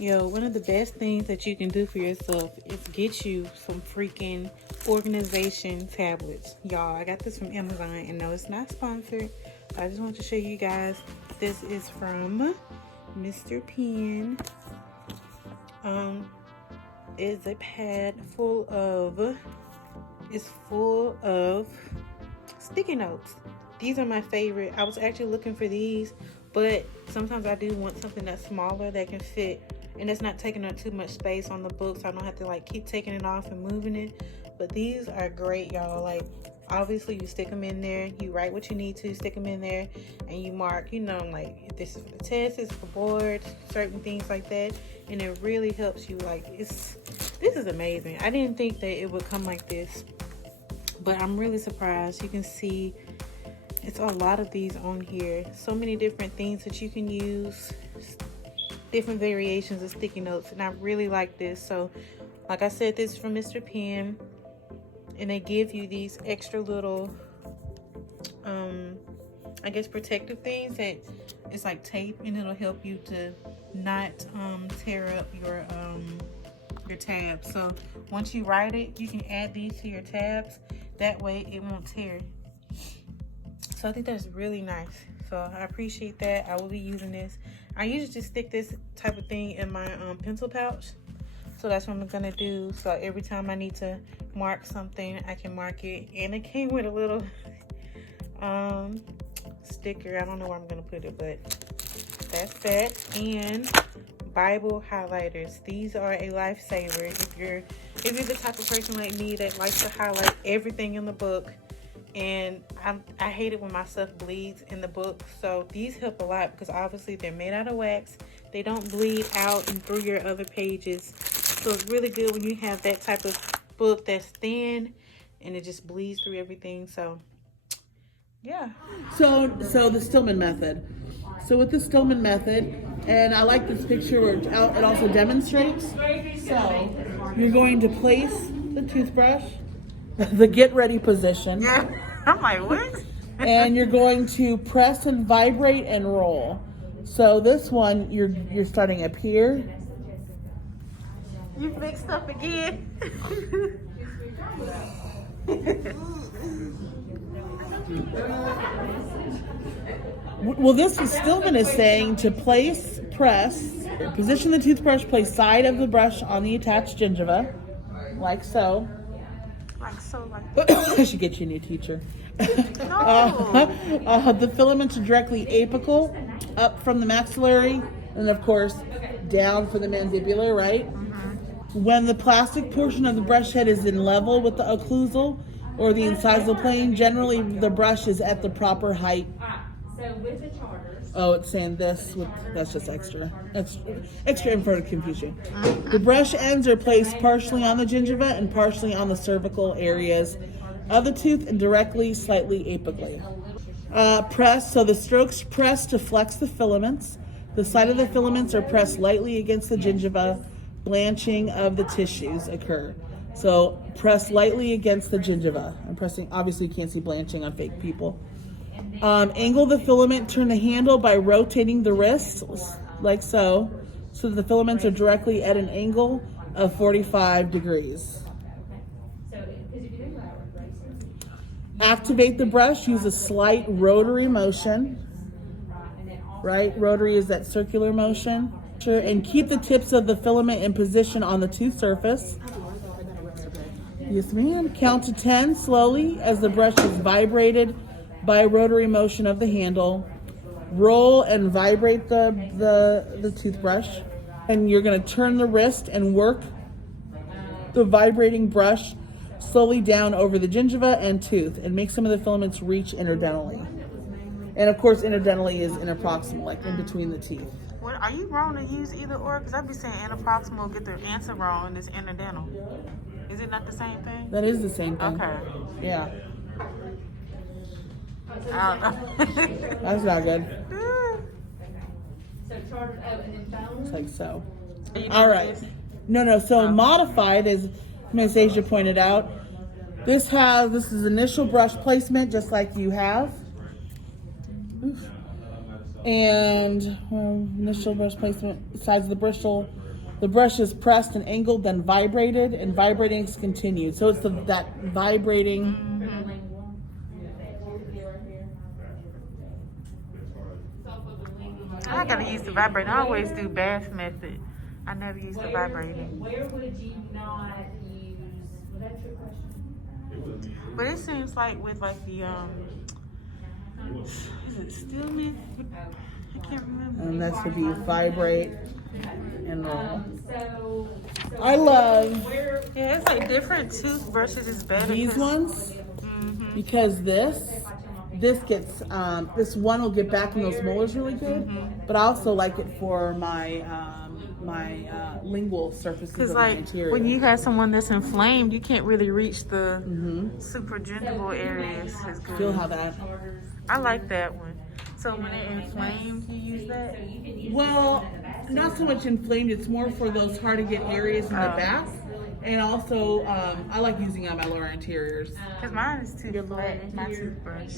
Yo, one of the best things that you can do for yourself is get you some freaking organization tablets. Y'all, I got this from Amazon, and no, it's not sponsored. I just want to show you guys. This is from Mr. Pen. It's a pad full of sticky notes. These are my favorite. I was actually looking for these, but sometimes I do want something that's smaller that can fit and it's not taking up too much space on the book, so I don't have to like keep taking it off and moving it. But these are great, y'all. Like, obviously you stick them in there, you write what you need to, stick them in there, and you mark, you know, like this is for the test, this is for boards, certain things like that. And it really helps you. Like, this is amazing. I didn't think that it would come like this, but I'm really surprised. You can see it's a lot of these on here. So many different things that you can use, different variations of sticky notes, and I really like this. So like I said, this is from Mr. Pen, and they give you these extra little I guess protective things that it's like tape, and it'll help you to not tear up your tabs. So once you write it, you can add these to your tabs, that way it won't tear. So I think that's really nice. So I appreciate that. I will be using this. I usually just stick this type of thing in my pencil pouch. So that's what I'm gonna do. So every time I need to mark something, I can mark it. And it came with a little sticker. I don't know where I'm gonna put it, but that's that. And Bible highlighters. These are a lifesaver if you're the type of person like me that likes to highlight everything in the book. And I hate it when my stuff bleeds in the book, so these help a lot because obviously they're made out of wax. They don't bleed out and through your other pages, so it's really good when you have that type of book that's thin and it just bleeds through everything. So yeah. So the Stillman method. So with the Stillman method, and I like this picture where it also demonstrates. So you're going to place the toothbrush, the get ready position. Yeah. I'm like, what? And you're going to press and vibrate and roll. So this one, you're starting up here. You mixed up again. Well, this is Stillman is saying to press, position the toothbrush, place side of the brush on the attached gingiva, like so. Like so, like I should get you a new teacher. no. The filaments are directly apical, up from the maxillary, and of course, down for the mandibular, right? Mm-hmm. When the plastic portion of the brush head is in level with the occlusal or the incisal plane, generally the brush is at the proper height. Oh, it's saying this. That's just extra info to confuse you. The brush ends are placed partially on the gingiva and partially on the cervical areas of the tooth and directly, slightly apically. Press. So the strokes press to flex the filaments. The side of the filaments are pressed lightly against the gingiva. Blanching of the tissues occur. So press lightly against the gingiva. I'm pressing. Obviously, you can't see blanching on fake people. Angle the filament, turn the handle by rotating the wrist, like so that the filaments are directly at an angle of 45 degrees. Activate the brush, use a slight rotary motion, right? Rotary is that circular motion. And keep the tips of the filament in position on the tooth surface. Yes, ma'am. Count to 10 slowly as the brush is vibrated by rotary motion of the handle. Roll and vibrate the toothbrush, and you're going to turn the wrist and work the vibrating brush slowly down over the gingiva and tooth and make some of the filaments reach interdentally. And of course, interdentally is interproximal, like in between the teeth. What, are you wrong to use either or? Because I'd be saying interproximal, get the answer wrong, and it's interdental. Is it not the same thing? That is the same thing. Okay. Yeah. I don't know. That's not good. It's like so. All right. No. So modified, as Ms. Asia pointed out, this is initial brush placement, just like you have. And initial brush placement, sides of the bristle, The brush is pressed and angled, then vibrated, and vibrating is continued. So it's that vibrating. I gotta use the vibrating. I always do bath method. I never use the vibrating. Where would you not use? Was that your question? But it seems like with like the is it Stillman? I can't remember. And that's to be vibrate and roll. So I love Yeah, it's like different toothbrushes is better. these 'cause- ones Mhm. because this gets this one will get back in those molars really good, but I also like it for my lingual surfaces Cause of my like interior. when you have someone that's inflamed, you can't really reach the Mhm. supragingival areas as good. Feel how that. I like that one. So when it inflamed, you use that? Well, not so much inflamed. It's more for those hard to get areas in the Oh. back, and also I like using it on my lower interiors. Cause mine is too flat, my toothbrush.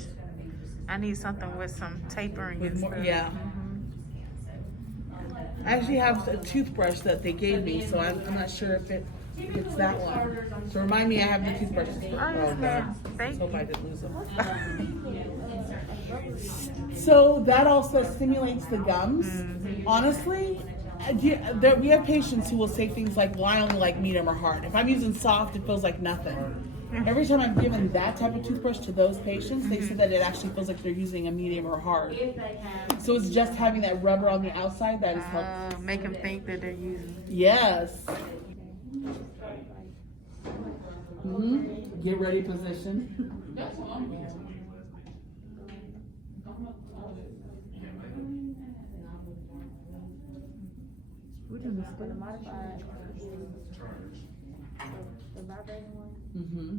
I need something with some tapering With and more- stuff. yeah. I actually have a toothbrush that they gave me, so I'm not sure if it's that one. So remind me, I have the toothbrushes. yes, ma'am. Thank Hope you. I didn't lose them. So that also stimulates the gums. Honestly, we have patients who will say things like, "Well, I only like medium or hard. If I'm using soft, it feels like nothing." Every time I've given that type of toothbrush to those patients, they said that it actually feels like they're using a medium or hard. So it's just having that rubber on the outside that is helpful. Make them think that they're using. Yes. Get ready position. We're doing this for the Modified. The vibrating one. Mm-hmm.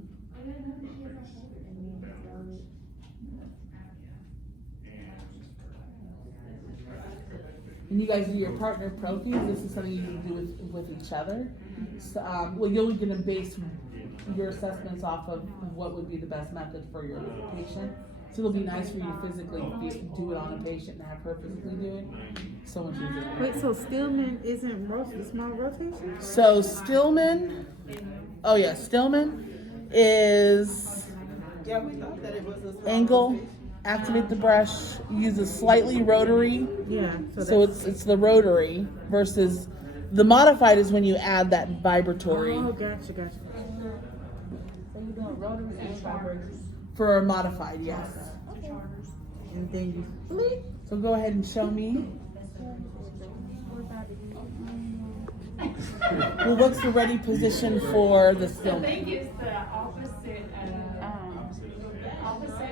And you guys do your partner profies. This is something you can do with each other. So, well, you're going to base your assessments off of what would be the best method for your patient. So it'll be nice for you to physically do it on a patient and have her physically do it. So much easier. Wait, so Stillman isn't small rotation? So Stillman, oh yeah, Stillman is Yeah, we thought that it was a small angle, rotation. activate the brush, use a slightly rotary. Yeah. So it's the rotary versus the modified is when you add that vibratory Oh, gotcha. So you're doing rotary and charters. for a modified, yes. And then you flip. So go ahead and show me. Well, what's the ready position for the I Stillman? think it's the opposite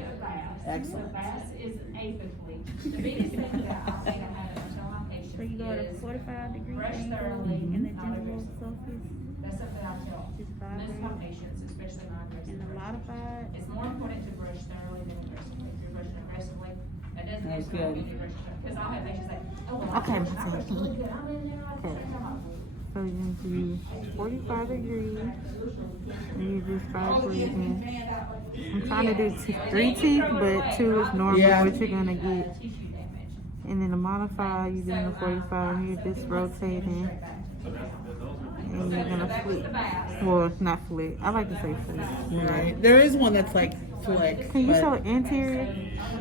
of bass. Excellent. So bass is apically. The biggest thing that I think I have to tell my patients So you go at a is 45-degree brush angle thoroughly. and the not gingival aggressive. sulcus That's something I tell is most of my vibrate patients, especially my aggressive. and the patients. modified. It's more important to brush thoroughly than aggressively. If you're brushing aggressively, that doesn't That's mean good. if you brush because I'll have patients like, oh, well, Okay, I brush really good. I'm in there. So you're going to do 45 degrees. And you do 5 breathing. I'm trying to do 3 teeth, but 2 is normally Yeah. what you're going to get. And then the modifier, you're doing the 45, and you're just rotating. And you're going to flip. Well, not flip. I like to say flip. Right. There is one that's like flick. Can you but- show anterior?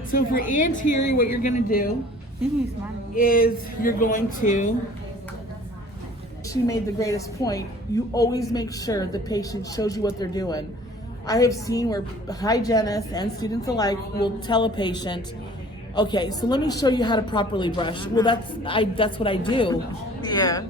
So for anterior, what you're gonna do You can use mine. is you're going to. She made the greatest point. You always make sure the patient shows you what they're doing. I have seen where hygienists and students alike will tell a patient, "Okay, so let me show you how to properly brush." Well, that's what I do. Yeah.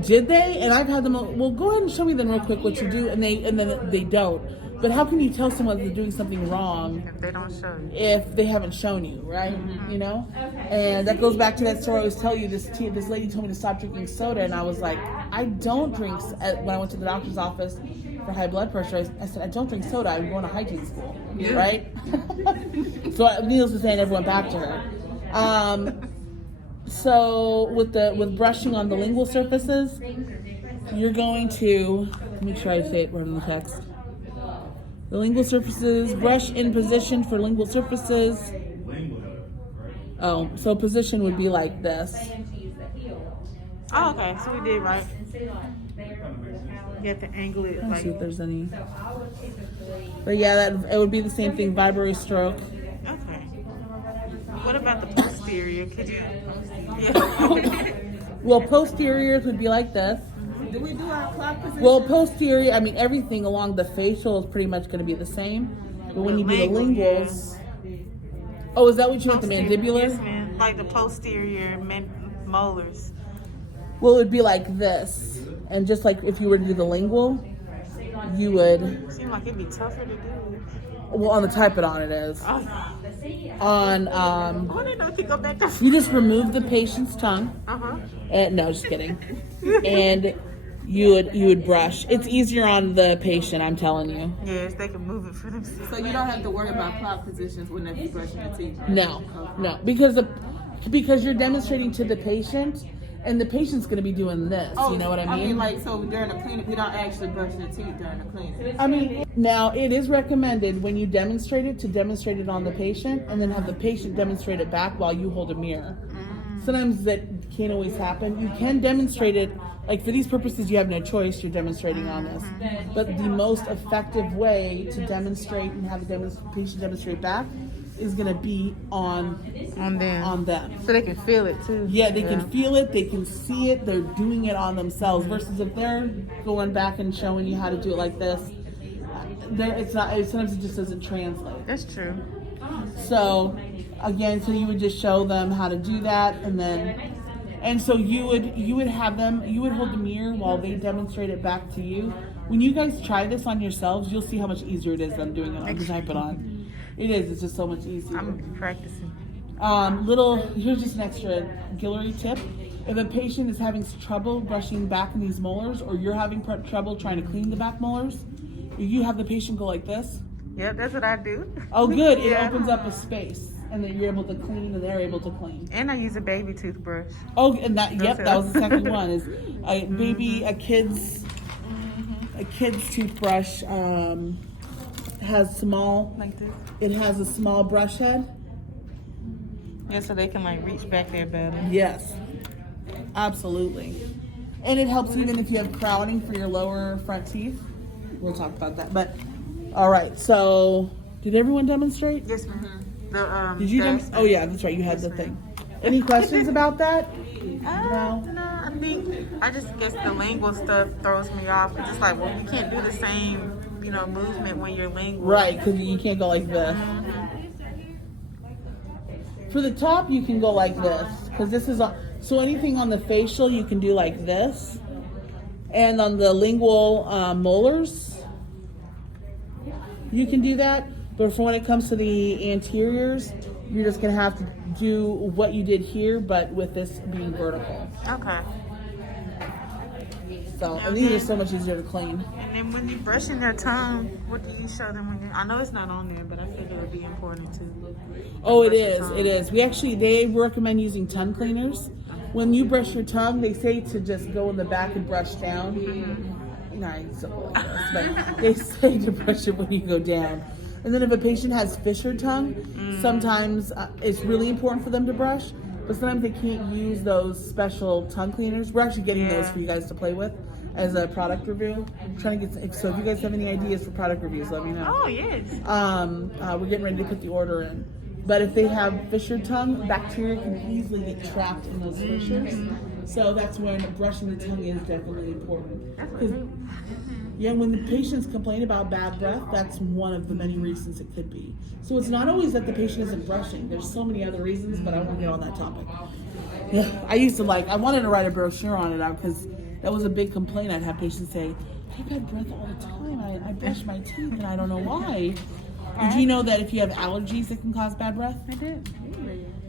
Did they? And I've had them. Well, go ahead and show me then real quick what you do, and then they don't. But how can you tell someone they're doing something wrong If they don't show you. if they haven't shown you, right? You know? And that goes back to that story I always tell you. This lady told me to stop drinking soda, and I was like, I don't drink. When I went to the doctor's office for high blood pressure, I said, I don't drink soda. I'm going to hygiene school, right? So needless to say, I never went back to her. So with brushing on the lingual surfaces, you're going to, let me try to say it right in the text. The lingual surfaces, brush in position for lingual surfaces. Oh, so position would be like this. Oh, okay. So we did right. see like there with the palate. You have to angle it Let's like. see if there's any. So I would typically. But yeah, that it would be the same thing. Vibratory stroke. Okay. What about the posterior? Could you? Yeah. Well, posteriors would be like this. Do we do our clock position? Well, posterior, I mean, everything along the facial is pretty much going to be the same. But when you do the linguals. Oh, is that what you want, the mandibular? Yes, ma'am. Like the posterior molars. Well, it would be like this. And just like if you were to do the lingual, you would. Seems like it'd be tougher to do. Well, on the Typodon it is. Oh, On, I didn't know if you go back to. you just remove the patient's tongue. Uh-huh. No, just kidding. And you would brush. It's easier on the patient, I'm telling you. Yes, they can move it for themselves. So you don't have to worry about clock positions whenever you're brushing your teeth. Right? No, because you're demonstrating to the patient, and the patient's going to be doing this. You know what I mean? like, so during the clinic, we don't actually brush your teeth during the clinic. I mean, now it is recommended when you demonstrate it to demonstrate it on the patient, and then have the patient demonstrate it back while you hold a mirror. Sometimes that can't always happen. You can demonstrate it, like for these purposes, you have no choice. You're demonstrating on this, but the most effective way to demonstrate and have the patient demonstrate back is going to be on them. So they can feel it too. Yeah, they can feel it, they can see it, they're doing it on themselves. Versus if they're going back and showing you how to do it like this, it's not. Sometimes it just doesn't translate. That's true. So again, so you would just show them how to do that, and so you would have them. You would hold the mirror while they demonstrate it back to you. When you guys try this on yourselves, you'll see how much easier it is than doing it on the Typodon. It is. It's just so much easier. I'm practicing. Here's just an extra auxiliary tip. If a patient is having trouble brushing back in these molars, or you're having trouble trying to clean the back molars, you have the patient go like this. Yep, that's what I do. Oh, good. It Yeah. opens up a space, and then you're able to clean, and they're able to clean. And I use a baby toothbrush. Oh, and that was the second one. Is a kid's toothbrush has small. Like this. It has a small brush head. Yeah, so they can like reach back there better. Yes, absolutely. And it helps even if you have crowding for your lower front teeth. We'll talk about that. But all right, so did everyone demonstrate? Yes, ma'am. The, Did you? gas- Oh yeah, that's right. You had Yes, the thing. ma'am. Any questions about that? No, I think I just guess the lingual stuff throws me off because it's like, well, you can't do the same, movement when you're lingual. Right, because you can't go like this. For the top, you can go like this because this is so anything on the facial you can do like this, and on the lingual molars, you can do that. But for when it comes to the anteriors, you're just gonna have to do what you did here, but with this being vertical. Okay. So and these are so much easier to clean. And then when you're brushing their tongue, what do you show them when you? I know it's not on there, but I figured it would be important too. Oh, it is. It is. They recommend using tongue cleaners. When you brush your tongue, they say to just go in the back and brush down. Not simple like this, but they say to brush it when you go down. And then if a patient has fissured tongue, sometimes it's really important for them to brush, but sometimes they can't use those special tongue cleaners. We're actually getting those for you guys to play with as a product review. I'm trying to get, so if you guys have any ideas for product reviews, let me know. Oh yes. We're getting ready to put the order in. But if they have fissured tongue, bacteria can easily get trapped in those fissures. So that's when brushing the tongue is definitely important. 'Cause, yeah, when the patients complain about bad breath, that's one of the many reasons it could be. So it's not always that the patient isn't brushing. There's so many other reasons, but I won't get on that topic. Yeah, I wanted to write a brochure on it out because that was a big complaint. I'd have patients say, I have bad breath all the time. I brush my teeth and I don't know why. Did you know that if you have allergies, it can cause bad breath? I did.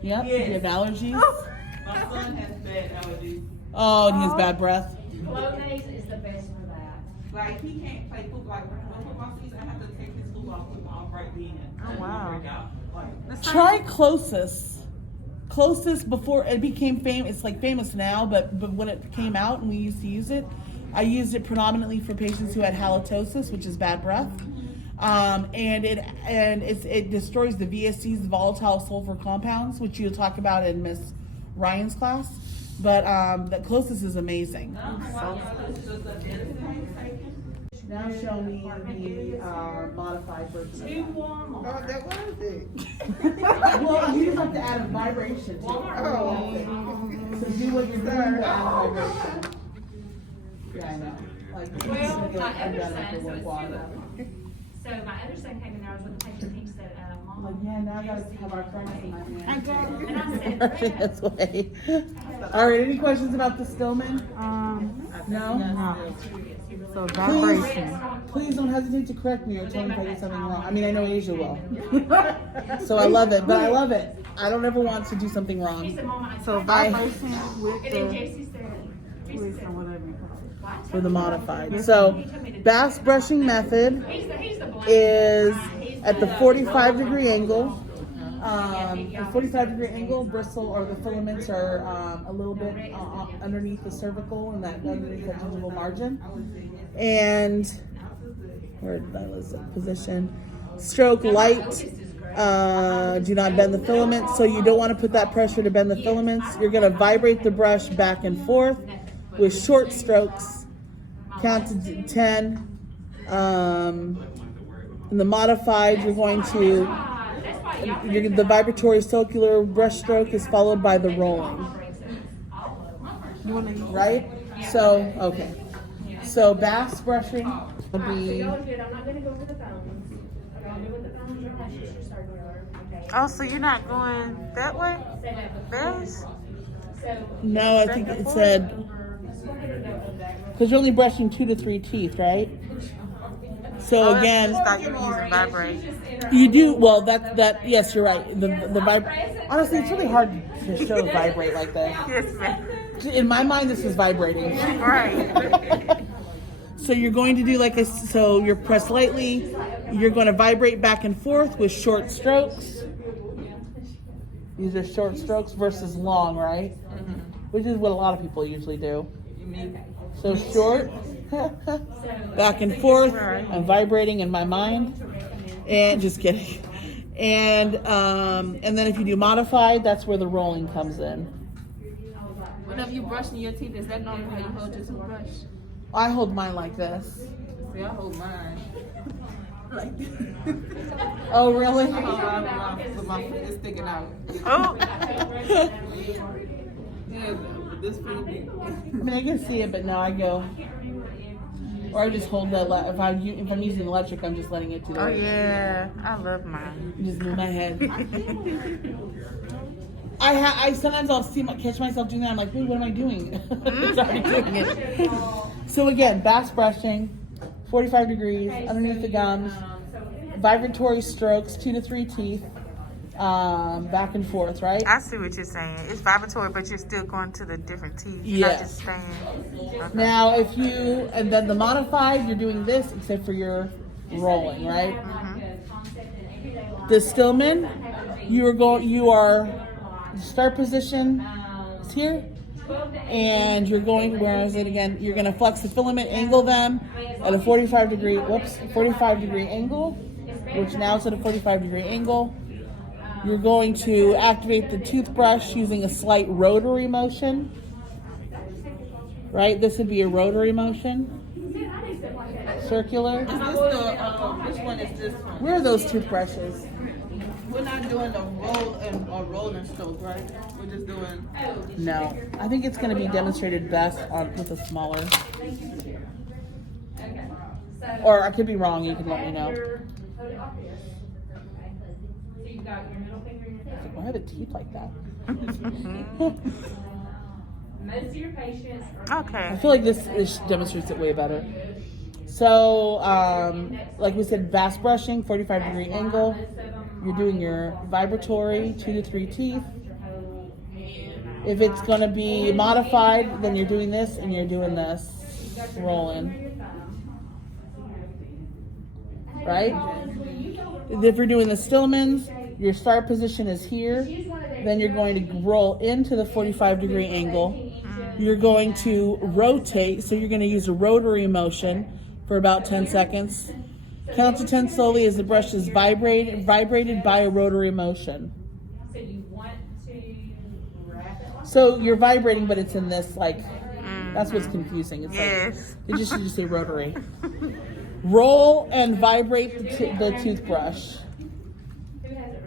Yep, if you have allergies. My son has bad allergies. Oh, and he has bad breath. Flonase is the best for that. Like, he can't play football. Like, when football season, I have to take his football right then. Oh, wow. Try Closest before it became famous. It's like famous now, but when it came out and we used to use it, I used it predominantly for patients who had halitosis, which is bad breath. And it destroys the VSCs, the volatile sulfur compounds, which you'll talk about in Miss Ryan's class. But the closest is amazing. Now show me the modified version. Oh, that was it. Well, you just have to add a vibration to it. Oh. So do what you're doing, but add a vibration. Yeah, I know. Like, Well, my I'm other done son, after so one it's water. So my other son came in there, I was with the patient, he said, I'm like, yeah, now I gotta have our friends in my hand. and I said, Rushing this way. All right, any questions about the Stillman? No? No. So vibration. Please don't hesitate to correct me or tell me if I did something wrong. I mean, I know Asia will. So I love it, but I love it. I don't ever want to do something he wrong. said, Mama, I So tried." vibration with And then the JC said, with the whatever you call it. "Why?" For the modified. So, bass brushing method He's the black is guy. He's at the 45-degree angle. The 45-degree angle, bristle or the filaments are a little bit underneath the cervical and that underneath the gingival margin. And where did I list it? Position. Stroke light. Do not bend the filaments. So you don't want to put that pressure to bend the filaments. You're going to vibrate the brush back and forth with short strokes. Count to 10. In the modified, you're going to the vibratory circular brush stroke is followed by the rolling. Right? So, okay. So bass brushing would be I'm not gonna go over the phones. I'll do with the phones or unless it's your circular. Okay. Oh, so you're not going that way? Bass? no, I think it said because you're only brushing 2 to 3 teeth, right? So I again, just thought you were using vibration. you do well. That yes, you're right. The honestly, it's really hard to show vibrate like that. Yes, ma'am. In my mind, this is vibrating. Right. So you're going to do so you're pressed lightly. You're going to vibrate back and forth with short strokes. These are short strokes versus long, right? Which is what a lot of people usually do. So short, back and forth. I'm vibrating in my mind. And just kidding. And then if you do modified, that's where the rolling comes in. Whenever you brushing your teeth, is that normally how you hold your toothbrush? I hold mine like this. See, I hold mine. Like, Oh, really? with my feet is sticking out. Oh, Yeah, this pretty big. I mean, I can see it, but no, I go. Or I just hold that. If I'm using electric, I'm just letting it do oh it. yeah. I love mine. Just move my head. I sometimes I'll catch myself doing that. I'm like, wait, what am I doing? It's already doing it. So again, bass brushing, 45 degrees, underneath the gums, vibratory strokes, 2 to 3 teeth, back and forth, right? I see what you're saying. It's vibratory, but you're still going to the different teeth. You're not Yes. just staying. Okay. Now, and then the modified, you're doing this except for your rolling, right? The Stillman, the start position is here, and you're going, where is it again? You're going to flex the filament, angle them at a 45 degree angle, which now it's at a 45 degree angle. You're going to activate the toothbrush using a slight rotary motion, right? This would be a rotary motion. Circular. Is this the, which one is this one? Where are those toothbrushes? We're not doing a rolling stroke, right? We're just doing. No, I think it's going to be demonstrated best with a smaller. Or I could be wrong. You can let me know. Why are the teeth like that? Most of your patients Okay. I feel like this demonstrates it way better. So, like we said, bass brushing, 45 degree angle. You're doing your vibratory, 2 to 3 teeth. If it's going to be modified, then you're doing this and you're doing this. Rolling. Right? If you're doing the Stillmans, your start position is here. Then you're going to roll into the 45 degree angle. You're going to rotate, so you're going to use a rotary motion for about 10 seconds. Count to 10 slowly as the brush is vibrated by a rotary motion. So you want to So you're vibrating, but it's in this like. That's what's confusing. It's Yes. like it just should just say rotary. Roll and vibrate the toothbrush. Who has it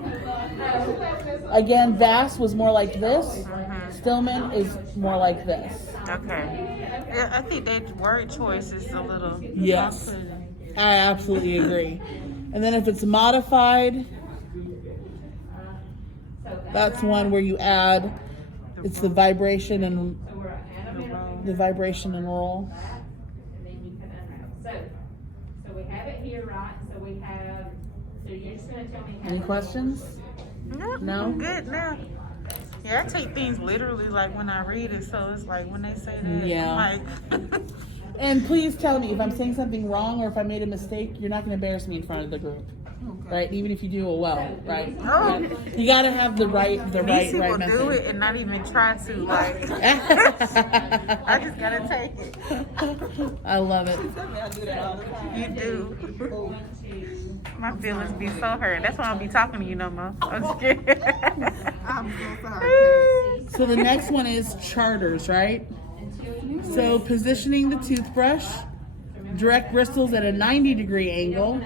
running phone? Again, Vass was more like this. Stillman is more like this. Okay. Yeah, I think that word choice is a little. Yes, I absolutely agree. And then if it's modified, that's one where you add. It's the vibration and So we're at the vibration and roll. and then you can unwrap. So we have it here, right? So we have, so you're just gonna tell me how. Any questions? No? I'm good now. Yeah, I take things literally like when I read it, so it's like when they say that, Yeah. I'm like, And please tell me if I'm saying something wrong or if I made a mistake. You're not going to embarrass me in front of the group, right? Even if you do it well, right? Oh. You got to have the right these people right do method. it and not even try to, like, I just gotta take it. I love it. I do that all the time. You do. My feelings be so hurt. That's why I don't be talking to you no more. I'm just kidding. I'm so sorry. So the next one is charters, right? So positioning the toothbrush, direct bristles at a 90-degree angle.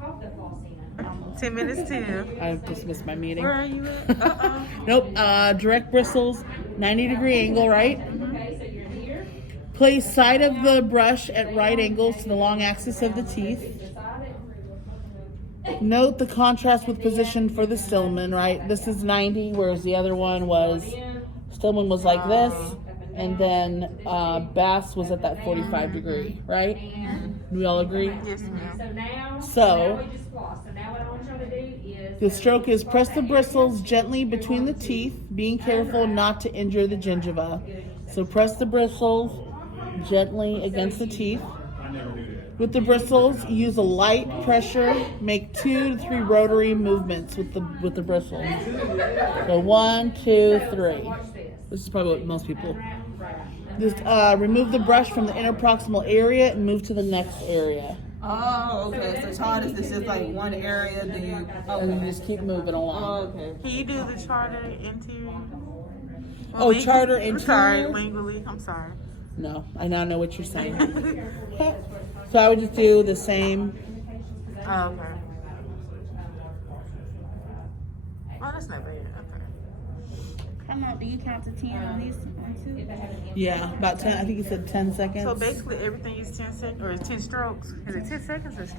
Pop the floss in. 10 minutes till. I just missed my meeting. Where are you at? Nope. Direct bristles, 90-degree angle, right? Okay, so you're here. Place side of the brush at right angles to the long axis of the teeth. Beside it. Note the contrast with position for the Stillman, right? This is 90, whereas the other one was, Stillman was like this, and then Bass was at that 45 degree, right? Do we all agree? Yes, ma'am. So now. So- Now we just floss. So now what I want y'all to do is. The stroke is press the bristles gently between the teeth, being careful not to injure the gingiva. So press the bristles gently against the teeth. With the bristles, use a light pressure. Make 2 to 3 rotary movements with the bristles. So 1, 2, 3. This is probably what most people. Just remove the brush from the interproximal area and move to the next area, Oh, okay. So charters is just like one area. Do you? and you Okay. just keep moving along. Okay. Can you do the charter interior? Oh, charter I'm sorry, interior? lingually. I'm sorry. No, I now know what you're saying. So I would just do the same. Oh, okay. Oh, that's not bad. Okay. Come on, do you count to 10 on these? Yeah, about 10. I think you said 10 seconds. So basically, everything is 10 seconds, or is 10 strokes? Is it 10 seconds or